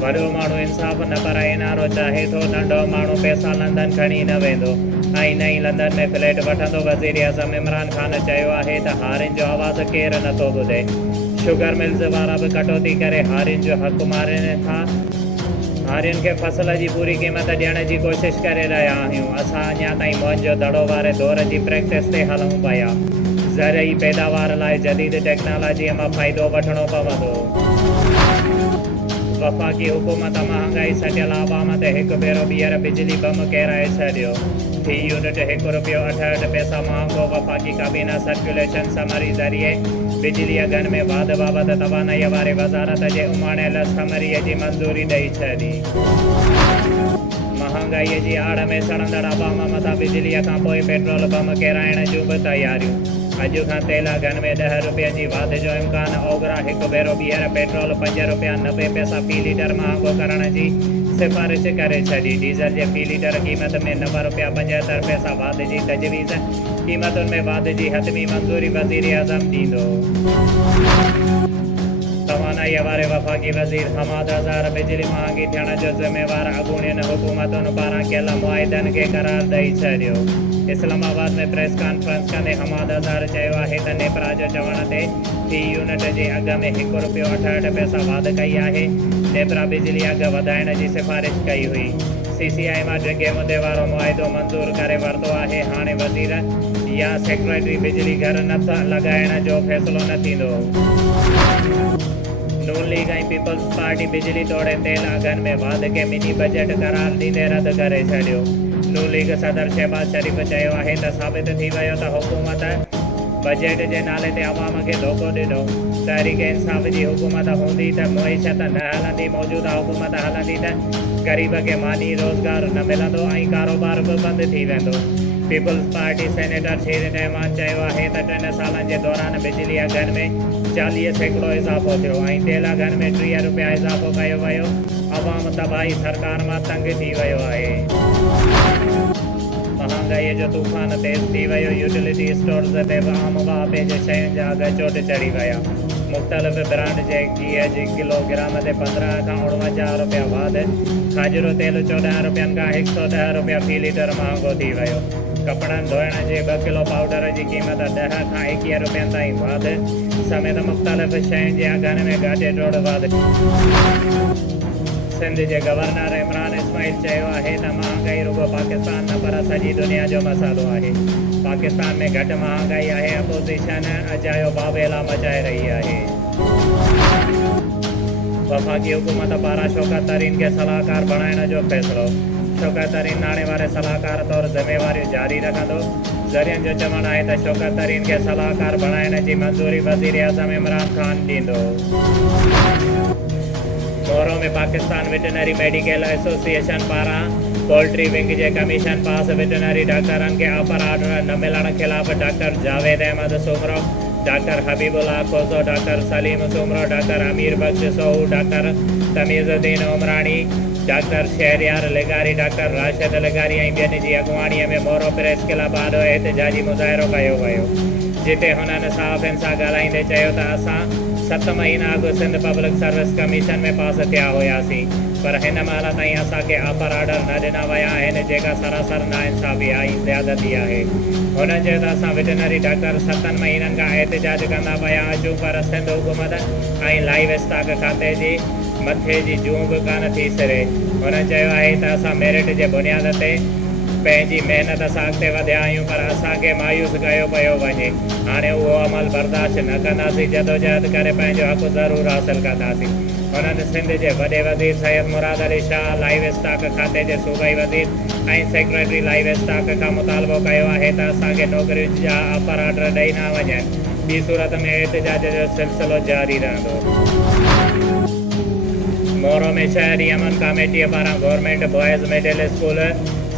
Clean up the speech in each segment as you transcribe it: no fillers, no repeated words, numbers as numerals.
वॾो माण्हू इंसाफ़ न कराए नारो चाहे थो, नंढो माण्हू पैसा लंदन खणी न वेंदो ऐं नईं लंदन में फ्लैट वठंदो। वज़ीर आज़म इमरान ख़ान चयो आहे त हारियुनि जो आवाज़ु केरु नथो ॿुधे। शुगर मिल्स वारा बि कटौती करे हारियुनि जो हक़ मारनि था। हारियुनि खे फसल जी पूरी क़ीमत ॾियण जी कोशिशि करे रहिया आहियूं। असां अञा ताईं मुंहं जो दड़ो वारे दौर जी प्रैक्टिस ते हलूं पिया। ज़रई पैदावार लाइ जदीद टेक्नोलॉजीअ मां फ़ाइदो वठणो पवंदो। वफ़ाक़ी हुकूमत महांगाई सटियल आवाम ते हिकु भेरो ॿीहर बिजली बम किराए छॾियो। फी यूनिट ₹1.68 महांगो। वफ़ाक़ी काबीना सर्कुलेशन समरी ज़रिए बिजली अघनि में वाध बाबति तवानाईअ वारे वज़ारत जे उमाणियल समरीअ जी मंज़ूरी ॾेई छॾी। महांगाईअ जी आड़ में सड़ंदड़ आवाम मथां बिजलीअ खां पोइ पेट्रोल बम किराइण जूं बि तयारियूं। अॼु खां तेल अघनि में ₹10 जी वाध जो इम्कान। ओघरा हिकु भेरो ॿीहर पेट्रोल ₹5.90 फ़ी लीटर महांगो करण जी सिफ़ारिश करे छॾी। डीज़ल जे फ़ी लीटर क़ीमत में ₹9.75 वाध जी तजवीज़। क़ीमतुनि में वाध जी हतमी मंज़ूरी वज़ीर आज़म ॾींदो। तवानाईअ वारे वफ़ाक़ी वज़ीर हमाद अज़हर बिजली महांगी थियण जो ज़िम्मेवार अॻूणियुनि हुकूमतुनि पारां कयल मुआहिदनि खे क़रार ॾेई छॾियो। इस्लामाबाद में प्रेस कॉन्फ्रेंस कंदे हमाद अज़हर चयो आहे त नेपरा जो चवण ते फी यूनिट जे अघ में ₹1.68 वाध कई आहे। नेपरा बिजली अघ वधाइण जी सिफ़ारिश कई हुई। CCI मां डिघे मुदे वारो मुआहिदो मंज़ूर करे वरितो आहे। हाणे वज़ीर या सेक्रेटरी बिजली घर न लॻाइण जो फ़ैसिलो न थींदो। नून लीग ऐं पीपल्स पार्टी बिजली तोड़े तेल अघनि में वाध खे मिनी बजट करार ॾींदे रद्द करे छॾियो। नून लीग सदर शहबाज़ शरीफ़ चयो आहे त साबित थी वियो त हुकूमत बजट जे नाले ते अवाम खे धोखो ॾिनो। तहरीक इंसाफ़ जी हुकूमत हूंदी त मुइशत न हलंदी। मौजूदा हुकूमत हलंदी त ग़रीब खे मानी रोज़गार न मिलंदो ऐं कारोबार बि बंदि थी वेंदो। पीपल्स पार्टी सेनेटर शीर रहमान चयो आहे त 3 सालनि जे दौरान बिजली अघनि में 40% इज़ाफ़ो थियो ऐं तेल अघनि में ₹30 इज़ाफ़ो कयो वियो। अवाम तबाही सरकार मां तंग थी वियो आहे। महांगाईअ जो तूफ़ान तेज़ थी वियो। यूटिलिटी स्टोर्स ते बि आम वापे जे शयुनि जा अघ चोट चढ़ी विया। मुख़्तलिफ़ ब्रांड जे घीअ जी किलोग्राम ते 15 खां 49 रुपया वाध। खाजरो तेल 14 रुपयनि खां ₹110 फ़ी लीटर महांगो थी वियो। कपड़नि धोइण जे 2 किलो पाउडर जी क़ीमत 10 खां 21 रुपयनि ताईं वाध समेत मुख़्तलिफ़ शयुनि जे अघनि में गाॾे टोड़ वाध। सिंध जे गवर्नर इमरान इस्माइल चयो आहे त महांगाई रुगो पाकिस्तान न पर सॼी दुनिया जो मसाइलो आहे। पाकिस्तान में घटि महांगाई आहे। अपोज़िशन अजायो बाबेला मचाए रही आहे। वफ़ाक़ी हुकूमत पारां शौकत तरीन खे सलाहकार बणाइण जो फ़ैसिलो। शौकत तरीन नाणे वारे सलाहकार तौरु ज़िम्मेवारियूं जारी रखंदो। ज़रियनि जो चवणु आहे त शौकत तरीन खे सलाहकार बणाइण जी मंज़ूरी वज़ीर आज़म इमरान ख़ान ॾींदो। मोरो में पाकिस्तान वेटनरी मेडिकल एसोसिएशन पारां पोल्ट्री विंग जे कमीशन पास वेटनरी डॉक्टरनि खे अपर ऑर्डर न मिलण ख़िलाफ़ डॉक्टर जावेद अहमद सूमरो, डॉक्टर हबीबुल्ला खोसो, डॉक्टर सलीम सूमरो, डॉक्टर अमीर बख्श सोहू, डॉक्टर तमीज़ुद्दीन उमरानी, डॉक्टर शहरियार लिगारी, डॉक्टर राशिद लिगारी ऐं ॿियनि जी अॻुवाणीअ में मोरो प्रेस क्लब आॾो एहतिजाजी मुज़ाहिरो कयो वियो। जिते हुननि सहाफ़ियुनि सां ॻाल्हाईंदे चयो त असां 7 महीना अॻु सिंध पब्लिक सर्विस कमीशन में पास थिया हुआसीं, पर हिन महिल ताईं असांखे अपर ऑर्डर न ॾिना विया आहिनि, जेका सरासर नाइंसाफ़ी ऐं ज़्यादती आहे। हुननि चयो त असां वेटनरी डॉक्टर 7 महीननि खां एहतिजाज कंदा पिया अचूं, पर सिंध हुकूमत ऐं लाइव स्टॉक खाते जी मथे जी जूं बि कान थी सघे। हुननि चयो आहे त असां मेरिट जे बुनियाद ते पंहिंजी महिनत सां अॻिते वधिया आहियूं, पर असांखे मायूस कयो पियो वञे। हाणे उहो अमल बर्दाश्त न कंदासीं। जदोजहद करे पंहिंजो हक़ ज़रूरु हासिलु कंदासीं। हुननि सिंध जे वॾे वज़ीर सैयद मुराद अली शाह, लाइव स्टॉक खाते जे सूबाई वज़ीर ऐं सेक्रेटरी लाइव स्टॉक खां मुतालबो कयो आहे त असांखे नौकरियुनि जा अपर ऑर्डर ॾेई न वञनि। ॿी सूरत में एहतिजाज जो सिलसिलो जारी रहंदो। मोरो में शहरी अमन कमेटीअ पारां government boys middle school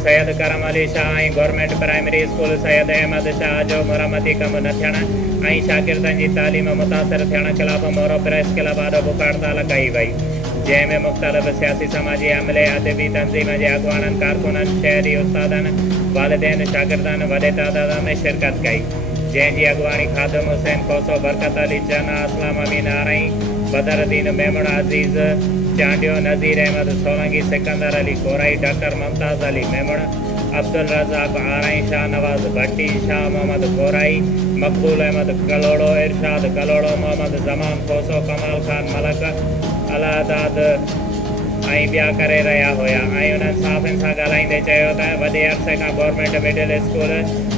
Syed Karam Ali Shah ऐं government primary school Syed Ahmed Shah जो मरमती कमु न थियण ऐं शागिर्दनि जी तालीम मुतासिर थियण ख़िलाफ़ मोरो प्रेस क्लब आॾो बुख हड़ताल कई वई, जंहिंमें मुख़्तलिफ़ सियासी समाजी अमले, अदबी तंज़ीम जे अॻुवाननि, कारकुननि, शहरी उस्तादनि, वालिदैन, शागिर्दनि वॾे तइदाद में शिरकत कई, जंहिंजी अॻुवाणी ख़ादिम हुसैन खोसो, बरकत अली चना, असलाम अमीन आरई, बदरुद्दीन मेमण अज़ीज़, चांडियो नज़ीर अहमद सोलंगी, सिकंदर अली कोराई, डॉक्टर मुमताज़ अली मेमण, अब्दुल रज़ाक आरई, शाह नवाज़ भट्टी, शाह मोहम्मद कोराई, मकबूल अहमद कलोड़ो, इरशाद कलोड़ो, मोहम्मद ज़मान खोसो, कमाल खान मलक, अलादाद ऐं ॿिया करे रहिया हुआ। ऐं उन्हनि साफ़िन सां ॻाल्हाईंदे चयो त वॾे अरसे खां गवर्नमेंट मिडिल स्कूल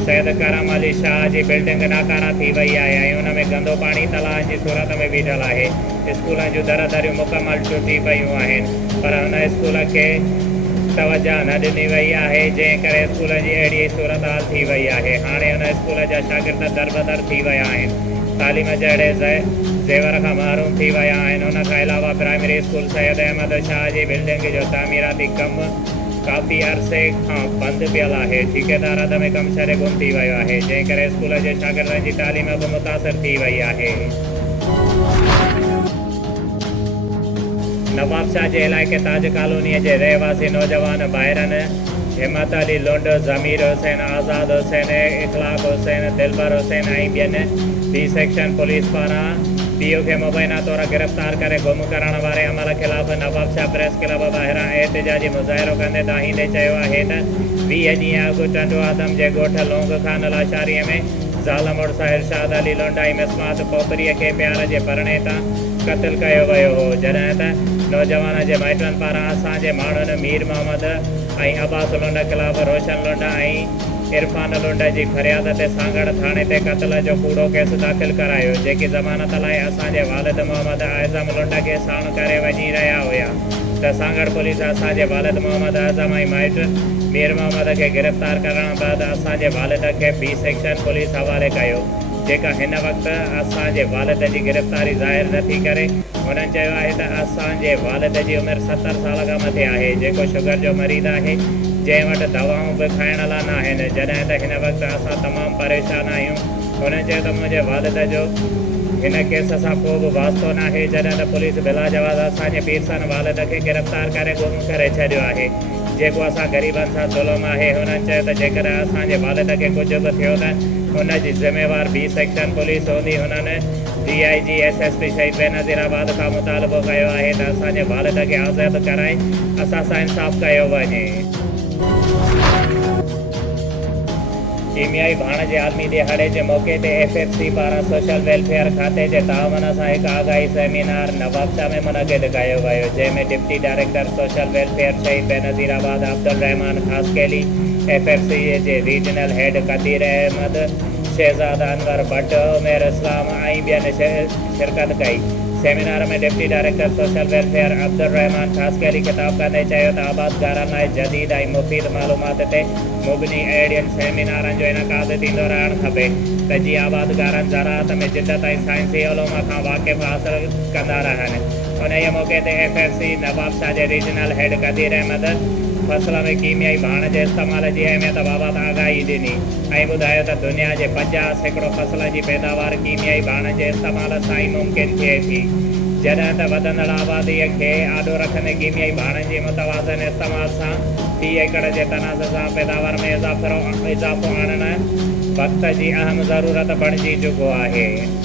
सैद करम अली शाह जी बिल्डिंग नाकारा थी वई आहे ऐं उन में गंदो पाणी तलाउ जी सूरत में बीठल आहे। स्कूलनि जूं दर दरियूं मुकमल टुटी पयूं आहिनि, पर हुन स्कूल खे तवजा न ॾिनी वई आहे, जंहिं करे स्कूल जी अहिड़ी सूरत हाल थी वई आहे। हाणे हुन स्कूल जा शागिर्द दरबदर थी विया आहिनि, तालीम जहिड़े ज़ेवर खां महरूम थी विया आहिनि। हुन खां अलावा प्राइमरी स्कूल सैयद अहमद शाह जी बिल्डिंग जो तामीराती कमु काफ़ी अरसे खां बंदि पियल आहे। ठेकेदार अध में कमु छॾे गुम थी वियो आहे, जंहिं करे स्कूल जे शागिर्दनि जी तालीम बि मुतासिर थी वई आहे। नवाबशाह जे इलाइक़े ताज कॉलोनीअ जे रहवासी नौजवान भाइरनि हिम्मत अली लुंड, ज़मीर हुसैन, आज़ाद हुसैन, इख़लाक़ हुसैन, दिलबर हुसैन ऐं ॿियनि बी सेक्शन पुलिस पारां पीओ खे मुबैना तौर गिरफ़्तार करे गुम करण वारे अमल ख़िलाफ़ नवाबशाह प्रेस क्लब ॿाहिरां एहतिजाजी मुज़ाहिरो कंदे दाहींदे चयो आहे त 20 ॾींहं अॻु टंडो आदम जे ॻोठ लोंग खान लाशारीअ में ज़ाल मुड़ुस इरशाद अली लुंड ऐं मिसमात पोपरीअ खे प्यार जे परणे तां क़तल कयो वियो हो, जॾहिं त नौजवान जे माइटनि पारां असांजे माण्हुनि मीर मोहम्मद ऐं अब्बास लुंड ख़िलाफ़ रोशन लुंड ऐं इरफान लुंड जी फरियाद ते सांगड़ थाणे ते क़तल जो कूड़ो केस दाख़िल करायो, जेकी ज़मानत लाइ असांजे वालिद मोहम्मद आज़म लुंड खे साण करे वञी रहिया हुया। त सांगड़ पुलिस असांजे वालिद मोहम्मद आज़म ऐं माइट मीर मोहम्मद खे गिरफ़्तार करण बैदि असांजे वालिद खे बी सेक्शन पुलिस हवाले कयो, जेका हिन वक़्तु असांजे वालिद जी गिरफ़्तारी ज़ाहिर नथी करे। हुननि चयो आहे त असांजे वालिद जी उमिरि 70 साल खां मथे आहे, जेको शुगर जो मरीज़ आहे, जंहिं वटि दवाऊं बि खाइण लाइ न आहिनि, जॾहिं त हिन वक़्तु असां तमामु परेशान आहियूं। हुननि चयो त मुंहिंजे वालिद जो हिन केस सां को बि वास्तो न आहे, जॾहिं त पुलिस बिला जवाज़ असांजे पीरसन वालिद खे गिरफ़्तार करे गुम करे छॾियो आहे, जेको असां ग़रीबनि सां ज़ुल्म आहे। हुननि चयो त जेकर असांजे वालिद खे कुझु बि थियो त हुनजी ज़िम्मेवार बी सेक्शन पुलिस हूंदी। हुननि DIG SSP शहीद बेनज़ीराबाद खां मुतालबो कयो आहे त असांजे वालिद खे आज़ादु कराए असां सां इंसाफ़ कयो वञे। कीमियाई भाण जे आलमी दिहाड़े जे मौक़े ते FFC पारां सोशल वेलफेयर खाते जे तावन सां हिकु आगाही सेमिनार नवाबशाह में मुनक़िद कयो वियो, जंहिंमें deputy director social welfare Shaheed Benazirabad Abdul Rehman Khaskheli, FFC जे रीजनल हेड कदीर अहमद, शहज़ाद अनवर भट्ट, उमेर इस्लाम ऐं ॿियनि शिरकत कई। सेमिनार में deputy director social welfare Abdul Rehman Khaskheli ख़िताब कंदे चयो त आबादगारनि लाइ जदीद ऐं मुफ़ीद मालूमात ते मुबनी अहिड़ियुनि सेमिनारनि जो इनकाद थींदो रहणु खपे त जीअं आबादगारनि ज़राअत में जिदत ऐं साइंसी उलूम खां वाक़िफ़ हासिल कंदा रहनि। उन मौक़े ते FFC नवाबशाह जे रीजनल हेड कदीर अहमद फसल में कीमियाई भाण जे इस्तेमाल जी अहमियत बाबति आगाही ॾिनी ऐं ॿुधायो त दुनिया जे 50% फसल जी पैदावार कीमियाई भाण जे इस्तेमाल सां ई मुमकिन थिए थी, जॾहिं त वधंदड़ आबादीअ खे आॾो रखंदे कीमियाई भाणनि जी मुतवाज़िन इस्तेमाल सां 30 एकड़ जे तनाज़ सां पैदावार में इज़ाफ़ो आणणु वक़्त जी अहम ज़रूरत बणिजी चुको आहे।